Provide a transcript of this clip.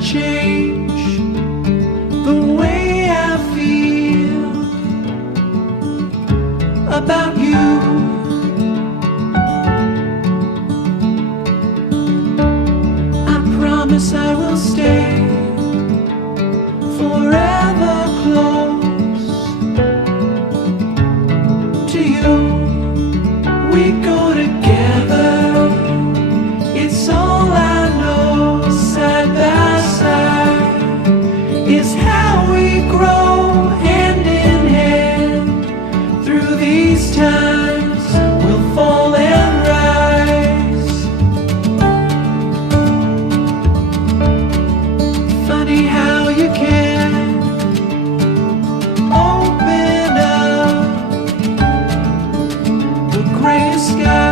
change the way I feel about you. I promise I will stay forever close to you. We go together, it's all I know. Side by side is how we grow, hand in hand. Through these times we'll fall and rise. Funny how you can open up the gray sky